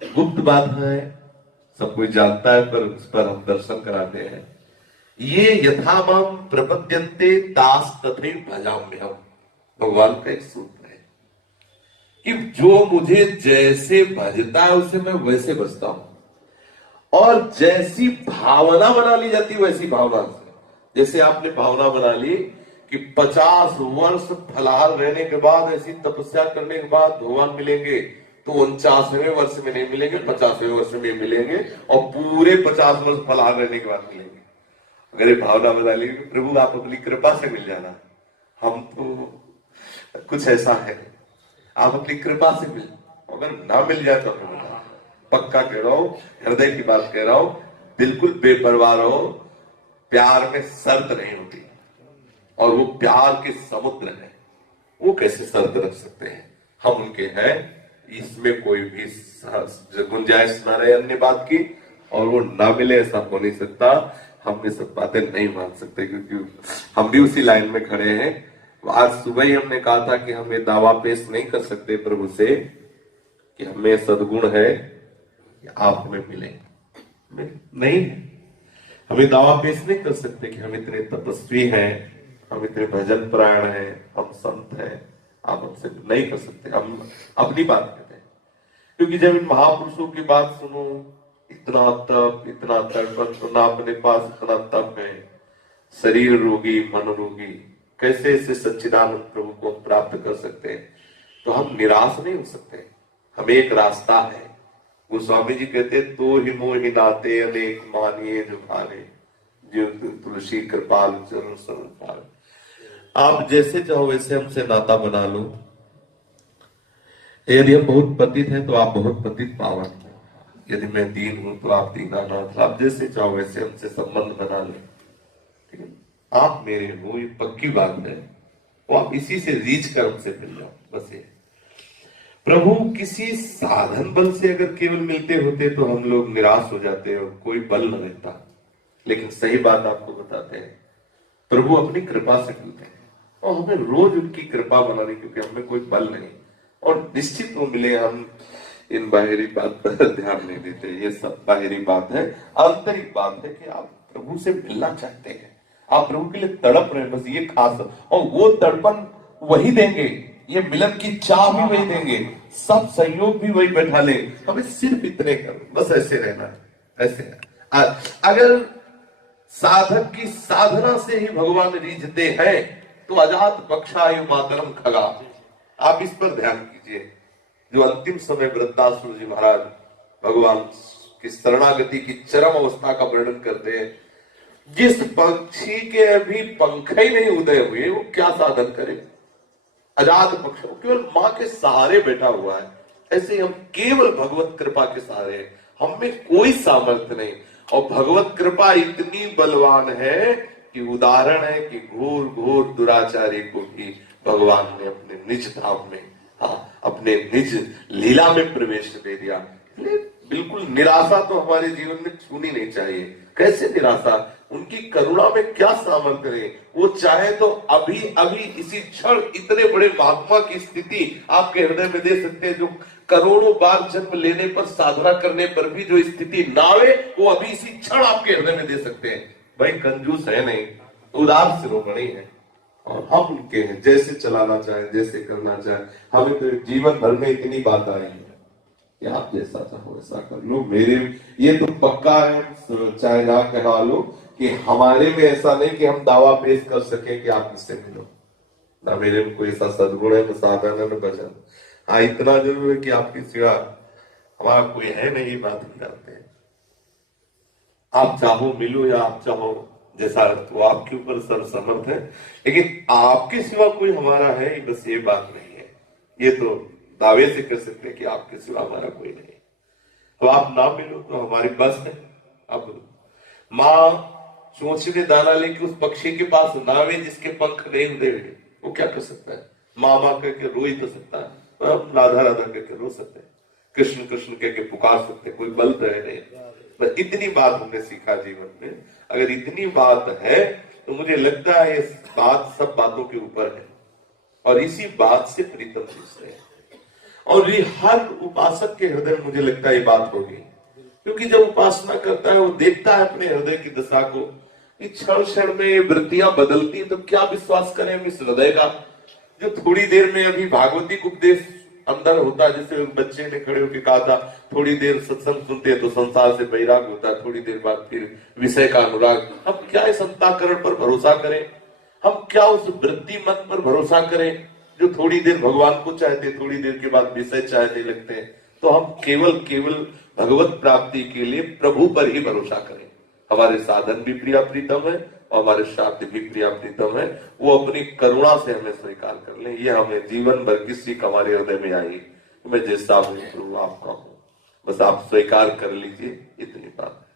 गुप्त बात है, सब कोई जानता है, पर उस पर हम दर्शन कराते हैं। ये यथामाम प्रपद्यन्ते दास तथैव भजाम्यहम्, भगवान का एक सूत्र है कि जो मुझे जैसे भजता है उसे मैं वैसे भजता हूं, और जैसी भावना बना ली जाती है वैसी भावना से। जैसे आपने भावना बना ली कि 50 वर्ष फलाहार रहने के बाद, ऐसी तपस्या करने के बाद भगवान मिलेंगे, तो 49वें वर्ष में नहीं मिलेंगे, 50वें वर्ष में मिलेंगे, और पूरे 50 वर्ष फलाहार रहने के बाद मिलेंगे। अगर ये भावना बना ली कि प्रभु आप अपनी कृपा से मिल जाना, हम तो कुछ ऐसा है, आप अपनी कृपा से मिल, अगर ना मिल जाए तो हमें बता। पक्का कह रहा हूं, हृदय की बात कह रहा हूं, बिल्कुल बेपरवाह रहो। प्यार में शर्त नहीं होती, और वो प्यार के समुद्र है, वो कैसे शर्त रख सकते हैं? हम उनके हैं, इसमें कोई भी गुंजाइश ना रहे अन्य बात की, और वो ना मिले ऐसा हो नहीं सकता। हम ये सब बातें नहीं मान सकते, क्योंकि हम भी उसी लाइन में खड़े हैं। आज सुबह ही हमने कहा था कि हम ये दावा पेश नहीं कर सकते प्रभु से कि हमें सद्गुण है कि आप हमें मिले, नहीं। हमें दावा पेश नहीं कर सकते कि हम इतने तपस्वी हैं, हम इतने भजन परायण हैं, हम संत हैं, आप हमसे नहीं कर सकते। हम अपनी बात कहते हैं, क्योंकि जब इन महापुरुषों की बात सुनो, इतना तप, इतना तड़पन, तो ना अपने पास इतना तप है, शरीर रोगी मन रोगी, कैसे इसे सच्चिदानंद प्रभु को हम प्राप्त कर सकते हैं? तो हम निराश नहीं हो सकते। हमें एक रास्ता है। गोस्वामी जी कहते, तो ही मोहि नाते अनेक मानिए जो भारे, जो तुलसी कृपाल चरण शरण पावे। आप जैसे चाहो वैसे हमसे नाता बना लो। यदि हम बहुत पतित हैं तो आप बहुत पतित पावन, यदि मैं दीन हूं तो आप दीनानाथ। आप जैसे चाहो वैसे हमसे संबंध बना लो, ठीक है? आप मेरे हो, ये पक्की बात है। वो आप इसी से रीच कर हमसे मिल जाओ, बस ये। प्रभु किसी साधन बल से अगर केवल मिलते होते तो हम लोग निराश हो जाते और कोई बल न रहता। लेकिन सही बात आपको बताते हैं, प्रभु अपनी कृपा से मिलते हैं, और हमें रोज उनकी कृपा बनानी, क्योंकि हमें कोई बल नहीं। और निश्चित वो मिले। हम इन बाहरी बात पर ध्यान नहीं देते, ये सब बाहरी बात है। आंतरिक बात है कि आप प्रभु से मिलना चाहते हैं, आप प्रभु के लिए तड़प रहे हैं, बस ये खास। और वो तड़पन वही देंगे, ये मिलन की चाह भी वही देंगे, सब सहयोग भी वही बैठा ले। हमें सिर्फ इतने कर, बस ऐसे रहना है, ऐसे है। अगर साधक की साधना से ही भगवान रीझते हैं तो अजात बक्षायु मातरम खगा। आप इस पर ध्यान कीजिए। जो अंतिम समय वृद्धासुर जी महाराज भगवान की शरणागति की चरम अवस्था का वर्णन करते हैं, जिस पक्षी के अभी पंख ही नहीं उदय हुए, वो क्या साधन करे? अजात पक्ष, केवल मां के सहारे बैठा हुआ है। ऐसे हम केवल भगवत कृपा के सहारे हैं, हम में कोई सामर्थ्य नहीं। और भगवत कृपा इतनी बलवान है कि उदाहरण है कि घोर घोर दुराचारी को भी भगवान ने अपने निज धाम में, अपने निज लीला में प्रवेश दे दिया। बिल्कुल निराशा तो हमारे जीवन में छूनी नहीं चाहिए। कैसे निराशा? उनकी करुणा में क्या सामर्थ्य है। वो चाहे तो अभी अभी इसी क्षण इतने बड़े महात्मा की स्थिति आपके हृदय में दे सकते हैं, जो करोड़ों बार जन्म लेने पर, साधना करने पर भी जो स्थिति ना आवे, वो अभी इसी क्षण आपके हृदय में दे सकते हैं। भाई कंजूस है नहीं, उदार शिरोमणि है, और हम उनके हैं। जैसे चलाना चाहे, जैसे करना चाहे। हमें तो जीवन भर में इतनी बात आई है कि आप जैसा चाहो वैसा कर लो। मेरे ये तो पक्का है, चाहे ना कहा लो, कि हमारे में ऐसा नहीं कि हम दावा पेश कर सके कि आप मुझसे मिलो। ना मेरे में कोई ऐसा सद्गुण है, न साधन है, न भजन। हाँ, इतना जरूर है कि आपकी सिवा हमारा कोई है नहीं, ये बात हम जानते हैं। आप चाहो मिलो या आप चाहो जैसा, तो आपके ऊपर सर्वसमर्थ है, लेकिन आपके सिवा कोई हमारा है, बस ये बात नहीं है। ये तो दावे से कर सकते हैं कि आपके सिवा हमारा कोई नहीं। तो आप ना मिलो तो हमारी बस है। अब माँ चोंच में दाना लेके उस पक्षी के पास नावे जिसके पंख नहीं उड़े हुए, वो क्या कर सकता है? माँ माँ करके रो ही तो सकता है, राधा राधा करके रो सकते हैं, कृष्ण कृष्ण करके पुकार सकते हैं, कोई बल तो है नहीं। बस इतनी बात हमने सीखा जीवन में। अगर इतनी बात है तो मुझे लगता है ये बात सब बातों के ऊपर है, और इसी बात से प्रीतम पूछते हैं। और ये हर उपासक के हृदय में मुझे लगता है ये बात होगी, क्योंकि जब उपासना करता है वो देखता है अपने हृदय की दशा को कि क्षण क्षण में ये वृत्तियां बदलती, तो क्या विश्वास करें हम इस हृदय का जो थोड़ी देर में अभी भागवती उपदेश अंदर होता है। जैसे बच्चे ने खड़े होकर कहा था, थोड़ी देर सत्संग सुनते हैं तो संसार से वैराग होता है, थोड़ी देर बाद फिर विषय का अनुराग। हम क्या इस अंतःकरण पर भरोसा करें, हम क्या उस वृत्ति मन पर भरोसा करें जो थोड़ी देर भगवान को चाहते, थोड़ी देर के बाद विषय चाहने लगते हैं। तो हम केवल केवल भगवत प्राप्ति के लिए प्रभु पर ही भरोसा करें। हमारे साधन भी प्रिया प्रीतम है और हमारे शास्त्र भी प्रिया प्रीतम है, वो अपनी करुणा से हमें स्वीकार कर ले। ये हमें जीवन भर किसी हमारे हृदय में आई, मैं जैसा हूँ प्रभु आपका हूँ, बस आप स्वीकार कर लीजिए, इतनी बात।